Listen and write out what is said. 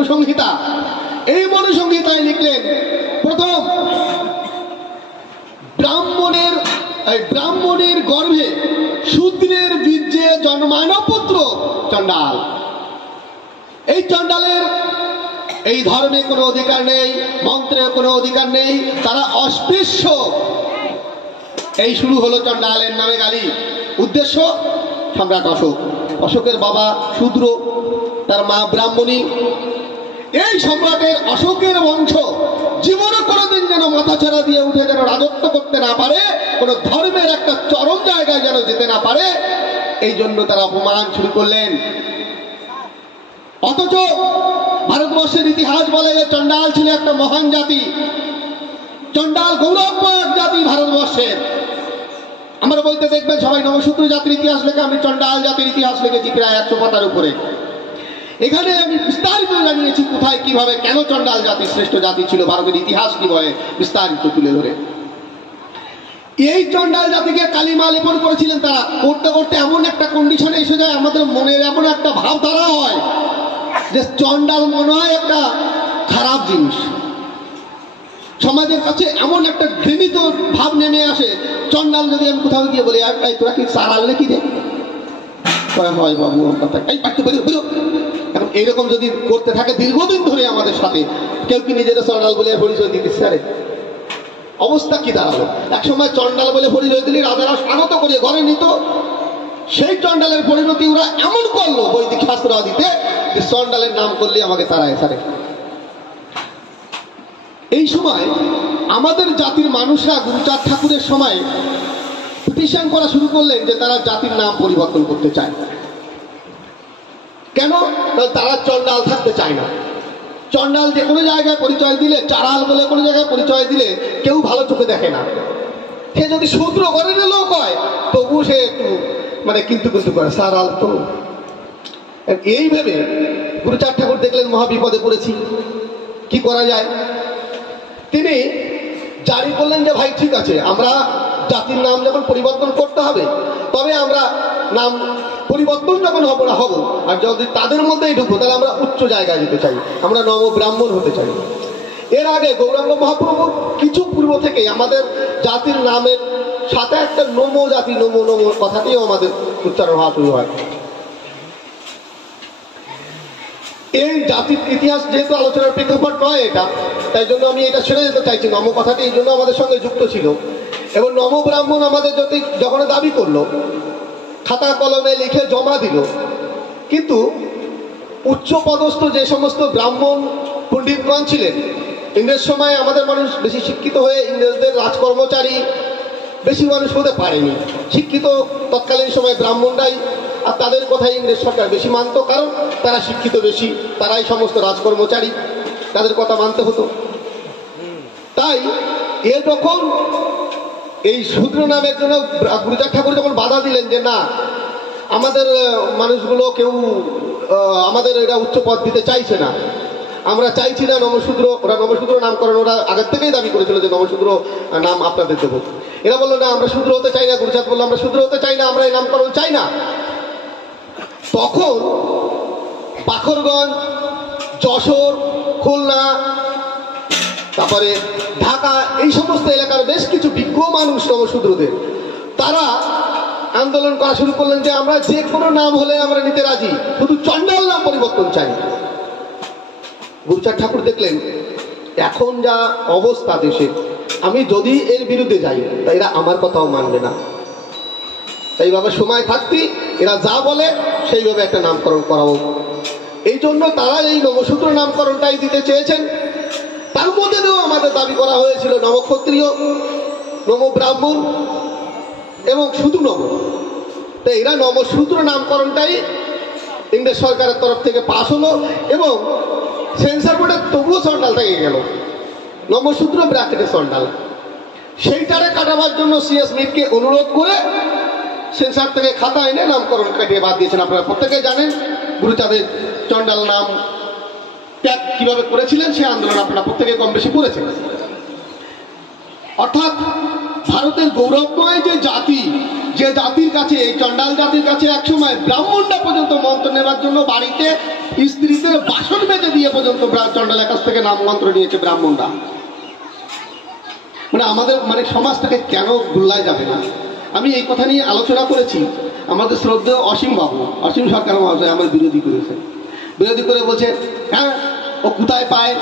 মনুসংহিতা। এই মনুসংহিতায় লিখলেন প্রথম ব্রাহ্মণের গর্ভে শূদ্রের বীর্যে জন্মানো পুত্র চণ্ডাল। এই চণ্ডালের এই ধর্মে কোনো অধিকার নেই, মন্ত্রে কোনো অধিকার নেই, তারা অস্পৃশ্য। এই শুরু হলো চণ্ডালের নামে গালি। উদ্দেশ্য সম্রাট অশোক, অশোকের বাবা শূদ্র, তার মা ব্রাহ্মণী। এই সম্রাটের অশোকের বংশ জীবনে কোনোদিন যেন মাথাছাড়া দিয়ে উঠে যেন রাজত্ব করতে না পারে, কোনো ধর্মের একটা চরম জায়গায় যেন যেতে না পারে, এই জন্য তারা অপমান শুরু করলেন। অথচ ভারতবর্ষের ইতিহাস বলে যে চণ্ডাল ছিল একটা মহান জাতি, চণ্ডাল গৌরবময় জাতি ভারতবর্ষের। আমরা বলতে দেখবেন সবাই নমশূদ্র জাতির ইতিহাস লেখে, আমি চণ্ডাল জাতির ইতিহাস লিখেছি প্রায় 100 পাতার উপরে। এখানে আমি বিস্তারিত জানিয়েছি কোথায় কিভাবে কেন চণ্ডাল জাতি শ্রেষ্ঠ জাতি ছিল, ভারতের ইতিহাস কি বলে বিস্তারিত তুলে ধরে। এই চণ্ডাল জাতিকে কালিমা লেপন করেছিলেন তারা। করতে করতে এমন একটা কন্ডিশনে এসে যায়, আমাদের মনের এমন একটা ভাবধারা হয় যে চণ্ডাল মনে হয় একটা খারাপ জিনিস। সমাজের কাছে এমন একটা ঘৃণিত ভাব নেমে আসে, চণ্ডাল যদি আমি কোথাও গিয়ে বলি তোরা কি সারাল নাকি রে, হয় বাবু এই পাঠতে বেরো বেরো। এখন এইরকম যদি করতে থাকে দীর্ঘদিন ধরে আমাদের সাথে, কেউ কি নিজেদের চণ্ডাল বলে পরিচয় দিতে পারে? অবস্থা কি দাঁড়ালো? একসময় চণ্ডাল বলে পরিচয় দিলে রাজারা স্বাগত করে ঘরে নিত। সেই চণ্ডালের পরিণতি ওরা এমন করলো বৈদিক শাস্ত্র আদিতে যে চণ্ডালের নাম করলে আমাকে তারায় ছাড়ে। এই সময় আমাদের জাতির মানুষরা গুরুচাঁদ ঠাকুরের সময় পিটিশন করা শুরু করলেন যে তারা জাতির নাম পরিবর্তন করতে চায়। কেন? তারা চণ্ডাল থাকতে চায় না। চণ্ডাল যে কোনো জায়গায় পরিচয় দিলে, চারাল বলে কোনো জায়গায় পরিচয় দিলে কেউ ভালো চোখে দেখে না। সে যদি শূদ্র ঘরের লোক হয় তবু সে একটু কিন্তু করে, সারাল তো। এই ভেবে গুরুচাঁদ ঠাকুর দেখলেন মহা বিপদে পড়েছি, কি করা যায়? তিনি জারি করলেন যে ভাই ঠিক আছে, আমরা জাতির নাম যখন পরিবর্তন করতে হবে তবে আমরা নাম পরিবর্তন যখন হব না হব, আর যদি তাদের মধ্যেই ঢুকবো তাহলে আমরা উচ্চ জায়গায় যেতে চাই, আমরা নব ব্রাহ্মণ হতে চাই। এর আগে গৌরাঙ্গ মহাপ্রভু কিছু পূর্ব থেকে আমাদের জাতির নামের সাথে একটা নমো জাতি, নমো নমো কথাটিও আমাদের উচ্চারণ হওয়া শুরু হয়। এই জাতির ইতিহাস যেহেতু আলোচনার প্রেক্ষাপট নয় এটা, তাই জন্য আমি এটা ছেড়ে যেতে চাইছি। নম কথাটি এই জন্য আমাদের সঙ্গে যুক্ত ছিল। এবং নম ব্রাহ্মণ আমাদের যখন দাবি করলো, খাতা কলমে লিখে জমা দিল, কিন্তু উচ্চ পদস্থ যে সমস্ত ব্রাহ্মণ পণ্ডিতগণ ছিলেন, ইংরেজ সময় আমাদের মানুষ বেশি শিক্ষিত হয়ে ইংরেজদের রাজকর্মচারী বেশি মানুষ হতে পারেনি। শিক্ষিত তৎকালীন সময় ব্রাহ্মণরাই, আর তাদের কথাই ইংরেজ সরকার বেশি মানত, কারণ তারা শিক্ষিত বেশি, তারাই সমস্ত রাজকর্মচারী, তাদের কথা মানতে হতো। তাই এ যখন এই শূদ্র নামের জন্য গুরুচাঁদ ঠাকুর যখন বাধা দিলেন যে না, আমাদের মানুষগুলো কেউ আমাদের এরা উচ্চ পদ দিতে চাইছে না, আমরা চাইছি না নমশূদ্র, ওরা নমশূদ্র নামকরণ ওরা আগের থেকেই দাবি করেছিল যে নমশূদ্র নাম আপনাদের দেবো। এরা বললো না, আমরা শূদ্র হতে চাই না। গুরুচাঁদ বললো আমরা শূদ্র হতে চাই না, আমরা এই নামকরণ চাই না। তখন পাখরগঞ্জ, যশোর, খুলনা, তারপরে ঢাকা, এই সমস্ত এলাকার বেশ কিছু বিজ্ঞ মানুষ নমশূদ্রদের, তারা আন্দোলন করা শুরু করলেন যে আমরা যে কোনো নাম হলে আমরা নিতে রাজি, শুধু চণ্ডাল নাম পরিবর্তন চাই। গুরুচাঁদ ঠাকুর দেখলেন এখন যা অবস্থা দেশে, আমি যদি এর বিরুদ্ধে যাই তাই এরা আমার কথাও মানবে না। এইভাবে সময় থাকতেই এরা যা বলে সেইভাবে একটা নামকরণ করাবো। এই জন্য তারা এই নমশূদ্র নামকরণটাই দিতে চেয়েছেন। তার মধ্যে দিয়েও আমাদের দাবি করা হয়েছিল নবক্ষত্রিয়, নম ব্রাহ্মণ এবং শুধু নব। তো এরা নমশূদ্র নামকরণটাই ইংরেজ সরকারের তরফ থেকে পাশ হলো এবং সেন্সার বোর্ডে তবুও চণ্ডাল থেকে গেল, নমশূদ্র ব্র্যাকেটে চণ্ডাল। সেইটারে কাটাবার জন্য C.S. স্মিথকে অনুরোধ করে সেন্সার থেকে খাতা এনে নামকরণ কাটিয়ে বাদ দিয়েছেন। আপনারা প্রত্যেকে জানেন গুরুচাঁদের চণ্ডাল নাম ত্যাগ কিভাবে করেছিলেন, সে আন্দোলন আপনারা প্রত্যেকে কম বেশি করেছেন। অর্থাৎ ভারতের গৌরবময় যে জাতি, যে জাতির কাছে, এই চণ্ডাল জাতির কাছে একসময় ব্রাহ্মণরা পর্যন্ত মন্ত্র নেবার জন্য বাড়িতে স্ত্রীদের বাসন বেঁধে দিয়ে পর্যন্ত চণ্ডালের কাছ থেকে নাম মন্ত্র নিয়েছে ব্রাহ্মণরা। মানে আমাদের মানে সমাজটাকে কেন গুল্লায় যাবে না? আমি এই কথা নিয়ে আলোচনা করেছি। আমাদের শ্রদ্ধেয় অসীম বাবু, অসীম সরকার মহাশয় আমার বিরোধী করেছে, বিরোধী করে বলছে হ্যাঁ ও কোথায় পায়